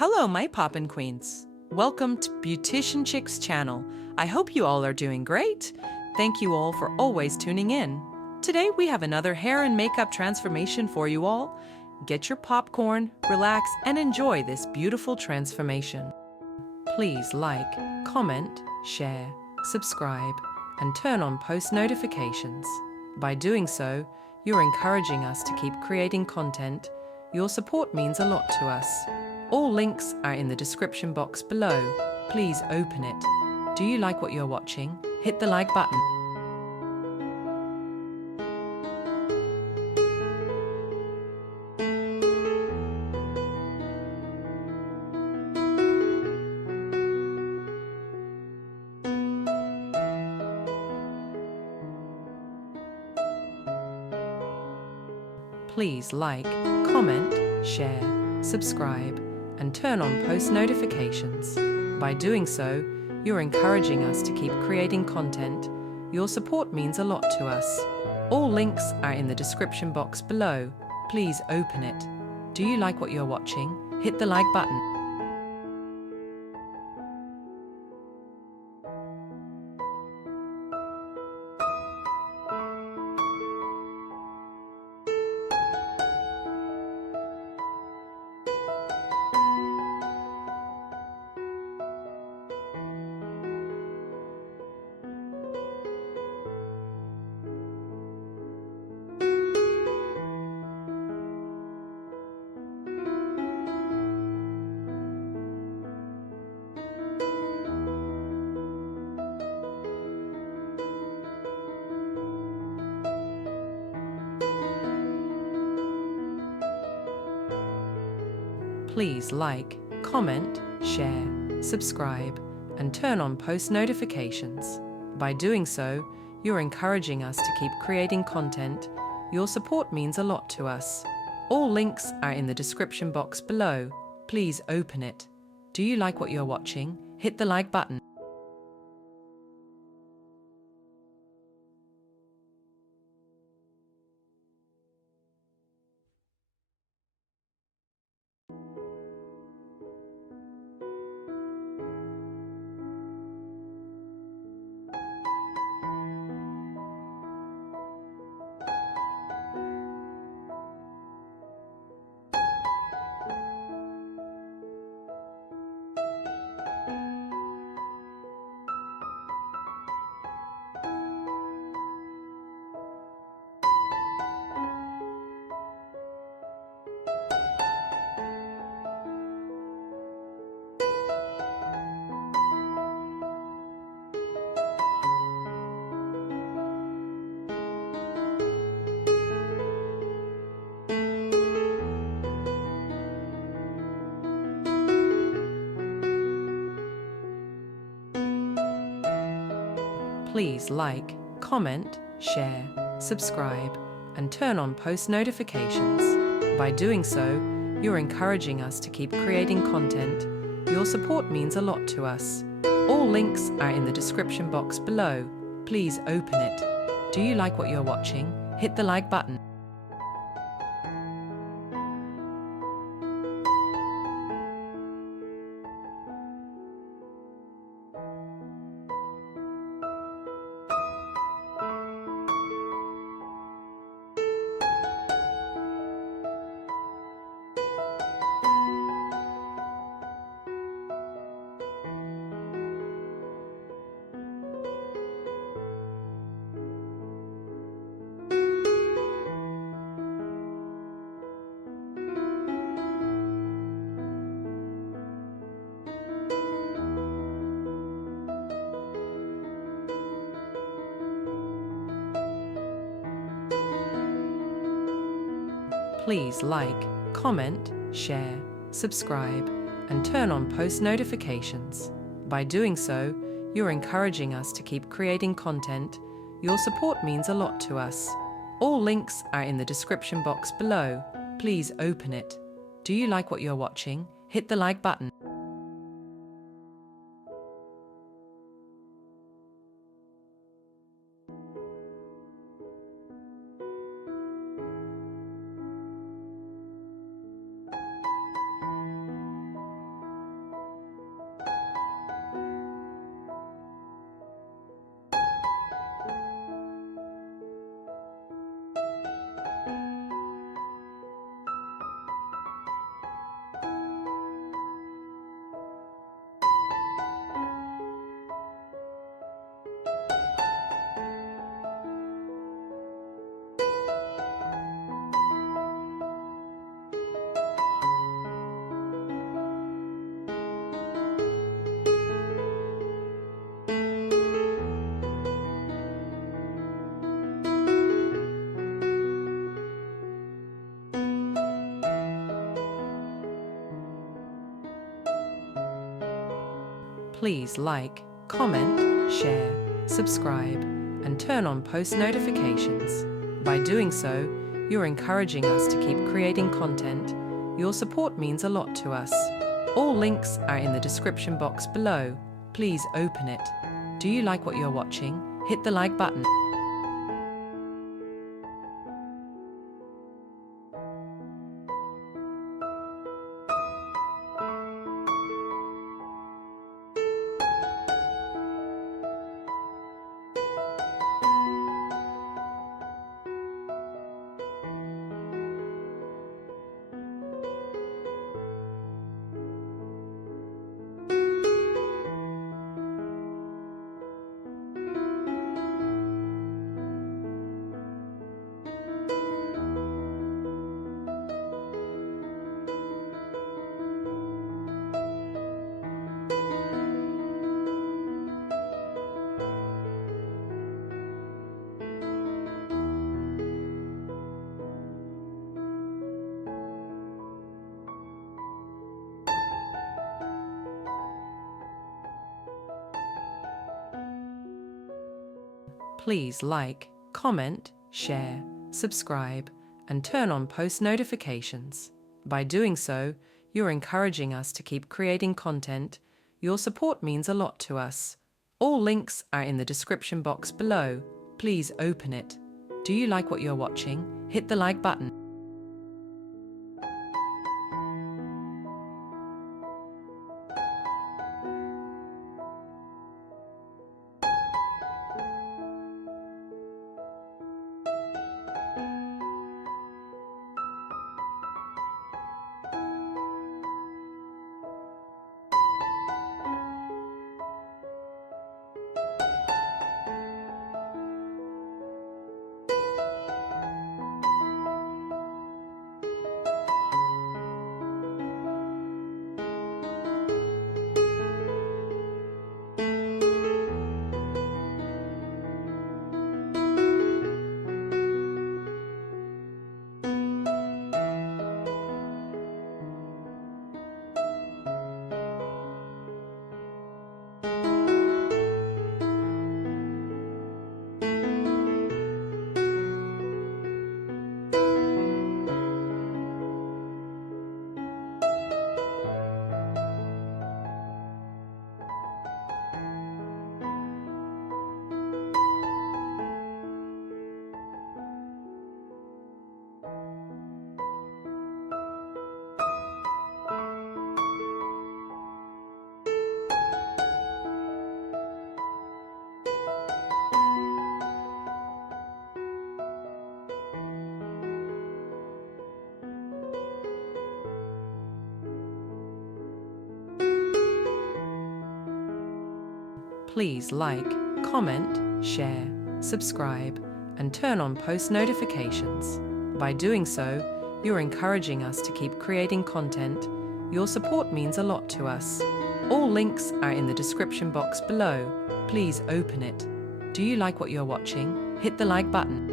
Hello, my poppin' queens. Welcome to Beauticianchic's channel. I hope you all are doing great. Thank you all for always tuning in. Today we have another hair and makeup transformation for you all. Get your popcorn, relax, and enjoy this beautiful transformation. Please like, comment, share, subscribe, and turn on post notifications. By doing so, you're encouraging us to keep creating content. Your support means a lot to us. All links are in the description box below. Please open it. Do you like what you're watching? Hit the like button. Please like, comment, share, subscribe, and turn on post notifications. By doing so, you're encouraging us to keep creating content. Your support means a lot to us. All links are in the description box below. Please open it. Do you like what you're watching? Hit the like button. Please like, comment, share, subscribe, and turn on post notifications. By doing so, you're encouraging us to keep creating content. Your support means a lot to us. All links are in the description box below. Please open it. Do you like what you're watching? Hit the like button. Please like, comment, share, subscribe, and turn on post notifications. By doing so, you're encouraging us to keep creating content. Your support means a lot to us. All links are in the description box below. Please open it. Do you like what you're watching? Hit the like button. Please like, comment, share, subscribe, and turn on post notifications. By doing so, you're encouraging us to keep creating content. Your support means a lot to us. All links are in the description box below. Please open it. Do you like what you're watching? Hit the like button. Please like, comment, share, subscribe, and turn on post notifications. By doing so, you're encouraging us to keep creating content. Your support means a lot to us. All links are in the description box below. Please open it. Do you like what you're watching? Hit the like button. Please like, comment, share, subscribe, and turn on post notifications. By doing so, you're encouraging us to keep creating content. Your support means a lot to us. All links are in the description box below. Please open it. Do you like what you're watching? Hit the like button. Please like, comment, share, subscribe, and turn on post notifications. By doing so, you're encouraging us to keep creating content. Your support means a lot to us. All links are in the description box below. Please open it. Do you like what you're watching? Hit the like button.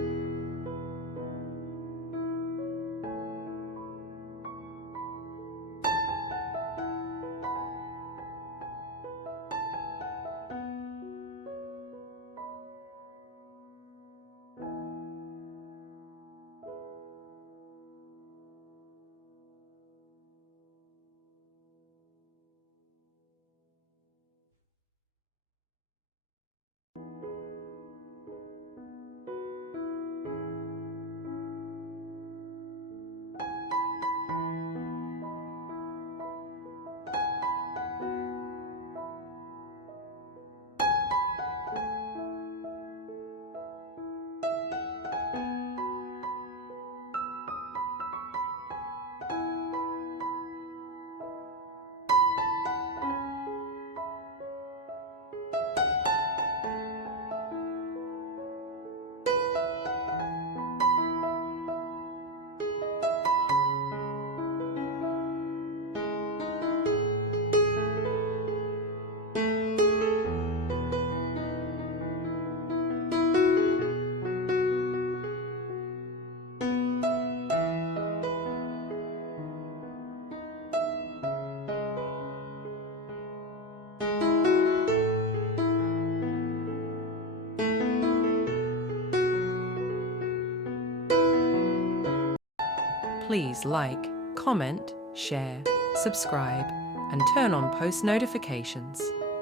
please like, comment, share, subscribe, and turn on post notifications.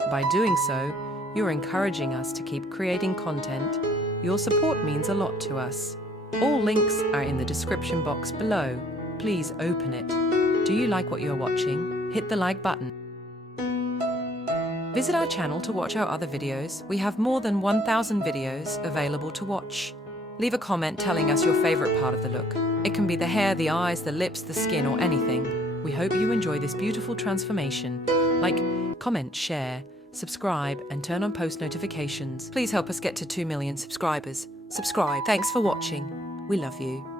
By doing so, you're encouraging us to keep creating content. Your support means a lot to us. All links are in the description box below. Please open it. Do you like what you're watching? Hit the like button. Visit our channel to watch our other videos. We have more than 1,000 videos available to watch. Leave a comment telling us your favorite part of the look. It can be the hair, the eyes, the lips, the skin, or anything. We hope you enjoy this beautiful transformation. Like, comment, share, subscribe, and turn on post notifications. Please help us get to 2 million subscribers. Subscribe. Thanks for watching. We love you.